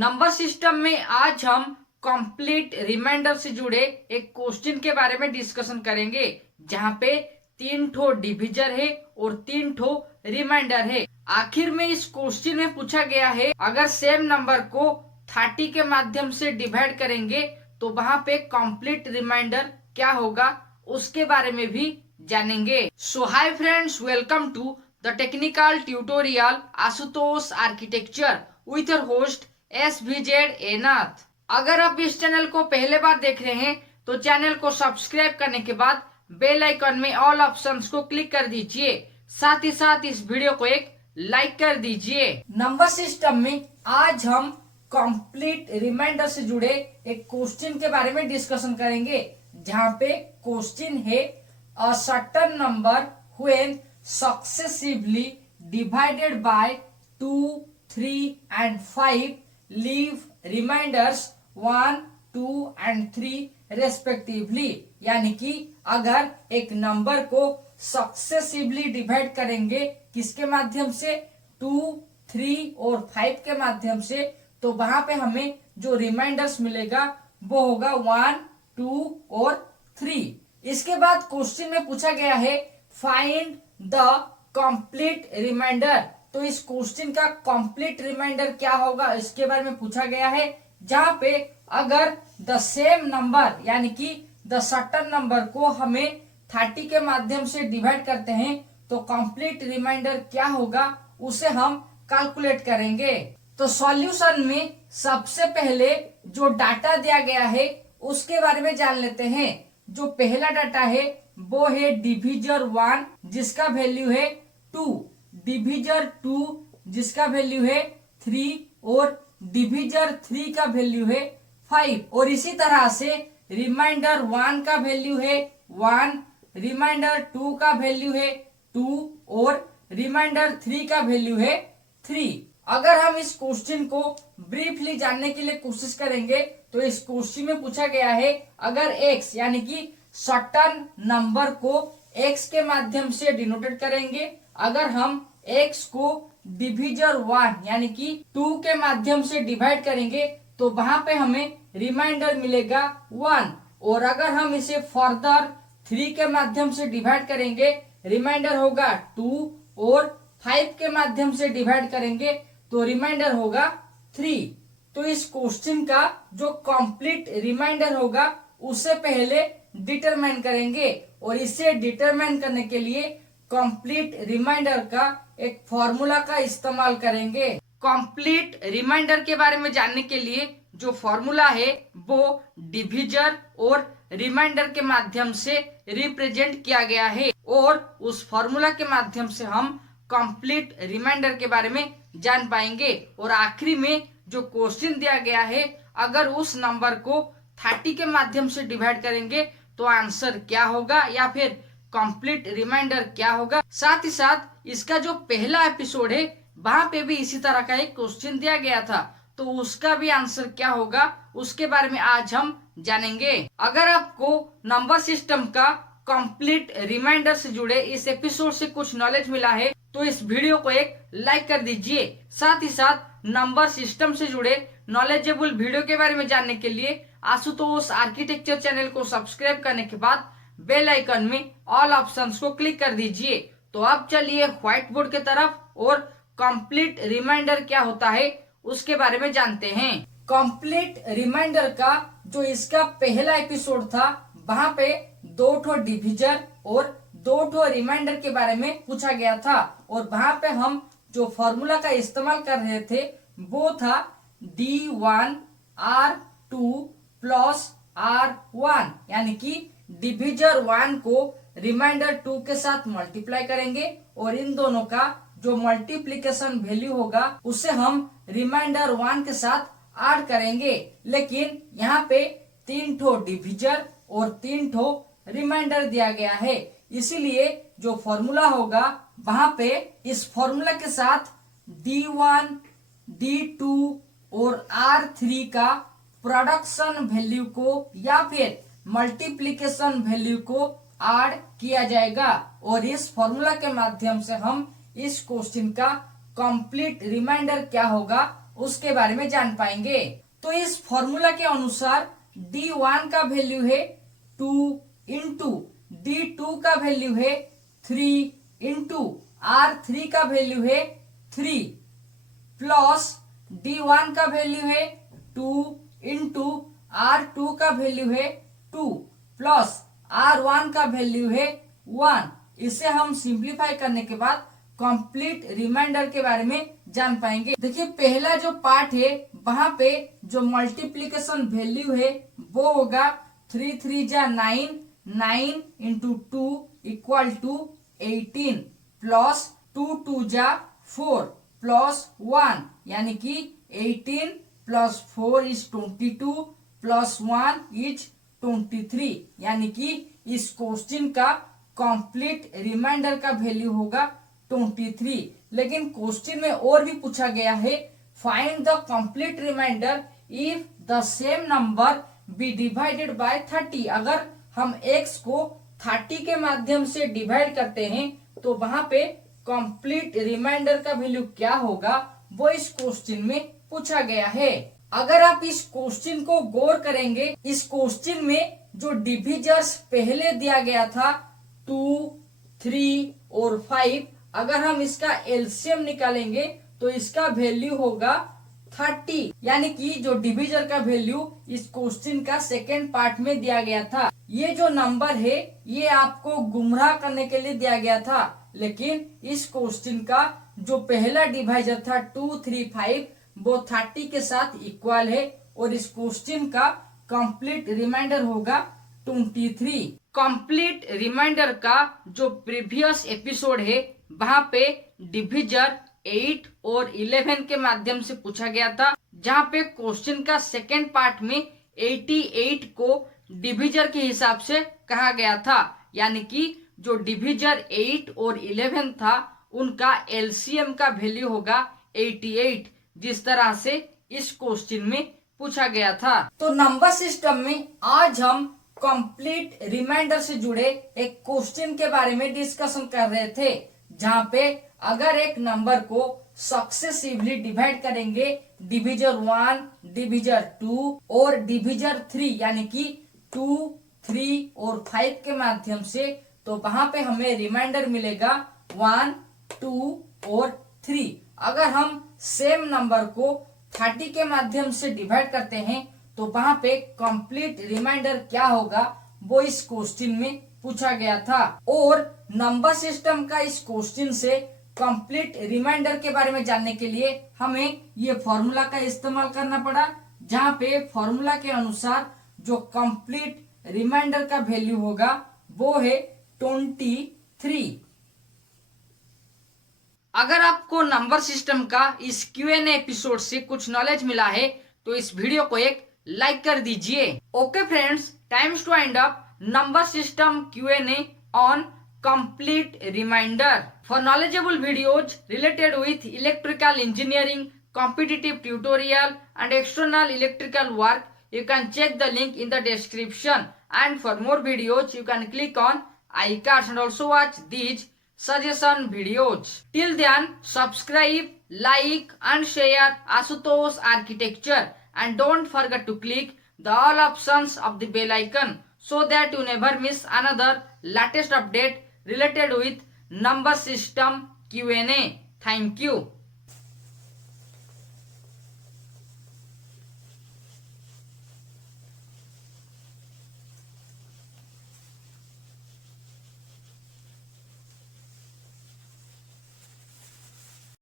Number system में आज हम कंप्लीट रिमाइंडर से जुड़े एक क्वेश्चन के बारे में डिस्कशन करेंगे, जहाँ पे 3 ठो डिविजर है और 3 ठो रिमाइंडर है। आखिर में इस क्वेश्चन में पूछा गया है, अगर सेम नंबर को 30 के माध्यम से डिवाइड करेंगे तो वहाँ पे कंप्लीट रिमाइंडर क्या होगा, उसके बारे में भी जानेंगे। So hi friends, welcome to the technical tutorial Ashutosh architecture with your host SVZ एनाथ। अगर आप इस चैनल को पहले बार देख रहे हैं तो चैनल को सब्सक्राइब करने के बाद बेल आइकन में ऑल ऑप्शंस को क्लिक कर दीजिए। साथ ही साथ इस वीडियो को एक लाइक कर दीजिए। नंबर सिस्टम में आज हम कंप्लीट रिमाइंडर से जुड़े एक क्वेश्चन के बारे में डिस्कशन करेंगे, जहाँ पे क्वेश्चन है a certain number when successively divided by 2, 3 and 5 leave remainders 1, 2 and 3 respectively. यानी कि अगर एक नंबर को सक्सेसिवली डिवाइड करेंगे किसके माध्यम से, 2, 3 और 5 के माध्यम से, तो वहां पे हमें जो रिमाइंडर्स मिलेगा वो होगा 1, 2 और 3। इसके बाद क्वेश्चन में पूछा गया है फाइंड द कंप्लीट रिमाइंडर। तो इस क्वेश्चन का कंप्लीट रिमाइंडर क्या होगा इसके बारे में पूछा गया है, जहाँ पे अगर द सेम नंबर यानी कि द सर्टेन नंबर को हमें 30 के माध्यम से डिवाइड करते हैं तो कंप्लीट रिमाइंडर क्या होगा उसे हम कैलकुलेट करेंगे। तो सॉल्यूशन में सबसे पहले जो डाटा दिया गया है उसके बारे में जान लेते हैं। जो पहला डाटा है वो है डिविजर 1 जिसका वैल्यू है 2, डिविजर 2 जिसका वैल्यू है 3 और डिविजर 3 का वैल्यू है 5। और इसी तरह से रिमाइंडर 1 का वैल्यू है 1, रिमाइंडर 2 का वैल्यू है 2 और रिमाइंडर 3 का वैल्यू है 3। अगर हम इस क्वेश्चन को ब्रीफली जानने के लिए कोशिश करेंगे तो इस क्वेश्चन में पूछा गया है, अगर x यानी कि सर्टेन नंबर को x के माध्यम से डिनोटेट करेंगे, अगर हम x को डिविजर 1 यानी कि 2 के माध्यम से डिवाइड करेंगे तो वहां पे हमें रिमाइंडर मिलेगा 1। और अगर हम इसे फर्दर 3 के माध्यम से डिवाइड करेंगे रिमाइंडर होगा 2 और 5 के माध्यम से डिवाइड करेंगे तो रिमाइंडर होगा 3। तो इस क्वेश्चन का जो कंप्लीट रिमाइंडर होगा उसे पहले डिटरमाइन करेंगे और इसे डिटरमाइन करने के लिए कंप्लीट रिमाइंडर का एक फॉर्मूला का इस्तेमाल करेंगे। कंप्लीट रिमाइंडर के बारे में जानने के लिए जो फॉर्मूला है वो डिविजर और रिमाइंडर के माध्यम से रिप्रेजेंट किया गया है और उस फॉर्मूला के माध्यम से हम कंप्लीट रिमाइंडर के बारे में जान पाएंगे। और आखिरी में जो क्वेश्चन दिया गया है, अगर उस नंबर को 30 के माध्यम से डिवाइड करेंगे तो आंसर क्या होगा या फिर कंप्लीट रिमाइंडर क्या होगा। साथ ही साथ इसका जो पहला एपिसोड है वहां पे भी इसी तरह का एक क्वेश्चन दिया गया था, तो उसका भी आंसर क्या होगा उसके बारे में आज हम जानेंगे। अगर आपको नंबर सिस्टम का कंप्लीट रिमाइंडर से जुड़े इस एपिसोड से कुछ नॉलेज मिला है तो इस वीडियो को एक लाइक कर दीजिए। साथ ही साथ नंबर सिस्टम से जुड़े नॉलेजेबल वीडियो के बारे में जानने के लिए आशुतोष आर्किटेक्चर चैनल को सब्सक्राइब करने के बाद बेल आइकन में ऑल ऑप्शंस को क्लिक कर दीजिए। तो अब चलिए व्हाइट बोर्ड की तरफ और कंप्लीट रिमाइंडर क्या होता है उसके बारे में जानते हैं। कंप्लीट रिमाइंडर का जो इसका पहला एपिसोड था वहां पे 2 ठो डिविजर और 2 ठो रिमाइंडर के बारे में पूछा गया था और वहां पे हम जो फॉर्मूला का इस्तेमाल कर रहे थे वो था D1 R2 प्लस R1। यानी कि डिविजर 1 को रिमाइंडर 2 के साथ मल्टीप्लाई करेंगे और इन दोनों का जो मल्टीप्लीकेशन वैल्यू होगा उसे हम रिमाइंडर 1 के साथ ऐड करेंगे। लेकिन यहाँ पे 3 ठो डिविजर और 3 ठो रिमाइंडर दिया गया है, इसीलिए जो फॉर्मूला होगा वहां पे इस फॉर्मूला के साथ D1, D2 और R3 का प्रोडक्शन वैल्यू को या फिर मल्टीप्लीकेशन वैल्यू को ऐड किया जाएगा और इस फॉर्मूला के माध्यम से हम इस क्वेश्चन का कंप्लीट रिमाइंडर क्या होगा उसके बारे में जान पाएंगे। तो इस फॉर्मूला के अनुसार D1 का वैल्यू है 2 इंटू D2 का वैल्यू है 3 इंटू R3 का वैल्यू है 3 प्लस D1 का वैल्यू है 2 इंटू R2 का वैल्यू है 2 प्लस R1 का वैल्यू है 1। इसे हम सिंप्लीफाई करने के बाद कंप्लीट रिमाइंडर के बारे में जान पाएंगे। देखिए पहला जो पार्ट है वहां पे जो मल्टीप्लीकेशन वैल्यू है वो होगा 3 3 जा 9, 9 इंटू 2 इक्वल टू 18 प्लस 2 2 जा 4 प्लस 1 यानी कि 18 प्लस 4 इज 22 प्लस 1 इज 23 यानी कि इस क्वेश्चन का कंप्लीट रिमाइंडर का वैल्यू होगा 23। लेकिन क्वेश्चन में और भी पूछा गया है find the complete remainder if the same number be divided by 30। अगर हम x को 30 के माध्यम से डिवाइड करते हैं तो वहां पे कंप्लीट रिमाइंडर का वैल्यू क्या होगा वो इस क्वेश्चन में पूछा गया है। अगर आप इस क्वेश्चन को गौर करेंगे, इस क्वेश्चन में जो डिविजर्स पहले दिया गया था 2, 3 और 5, अगर हम इसका एलसीएम निकालेंगे तो इसका वैल्यू होगा 30 यानी कि जो डिविजर का वैल्यू इस क्वेश्चन का सेकेंड पार्ट में दिया गया था। ये जो नंबर है ये आपको गुमराह करने के लिए दिया गया था, लेकिन इस क्वेश्चन का जो पहला डिवाइजर था 2, 3, 5 वो 30 के साथ इक्वल है और इस क्वेश्चन का कंप्लीट रिमाइंडर होगा 23। कंप्लीट रिमाइंडर का जो प्रीवियस एपिसोड है वहां पे डिविजर 8 और 11 के माध्यम से पूछा गया था, जहां पे क्वेश्चन का सेकेंड पार्ट में 88 को डिविजर के हिसाब से कहा गया था, यानी कि जो डिविजर 8 और 11 था उनका एलसीएम का वैल्यू होगा 88, जिस तरह से इस क्वेश्चन में पूछा गया था। तो नंबर सिस्टम में आज हम कंप्लीट रिमाइंडर से जुड़े एक क्वेश्चन के बारे में डिस्कशन कर रहे थे, जहां पे अगर एक नंबर को सक्सेसिवली डिवाइड करेंगे डिविजर 1, डिविजर 2 और डिविजर 3 यानी कि 2, 3 और 5 के माध्यम से, तो वहां पे हमें रिमाइंडर मिलेगा 1, 2 और 3। अगर हम सेम नंबर को 30 के माध्यम से डिवाइड करते हैं तो वहां पे कंप्लीट रिमाइंडर क्या होगा वो इस क्वेश्चन में पूछा गया था। और नंबर सिस्टम का इस क्वेश्चन से कंप्लीट रिमाइंडर के बारे में जानने के लिए हमें ये फॉर्मूला का इस्तेमाल करना पड़ा, जहां पे फॉर्मूला के अनुसार जो कंप्लीट रिमाइंडर का वैल्यू होगा वो है 23। अगर आपको नंबर सिस्टम का इस Q&A एपिसोड से कुछ नॉलेज मिला है तो इस वीडियो को एक लाइक कर दीजिए। Okay friends, times to wind up number system Q&A on complete reminder. For knowledgeable videos related with electrical engineering, competitive tutorial and external electrical work, you can check the link in the description. And for more videos, you can click on iCards and also watch these suggestion videos. Till then, subscribe, like and share Asutosh Architecture, and don't forget to click the all options of the bell icon, so that you never miss another latest update related with number system Q&A. Thank you.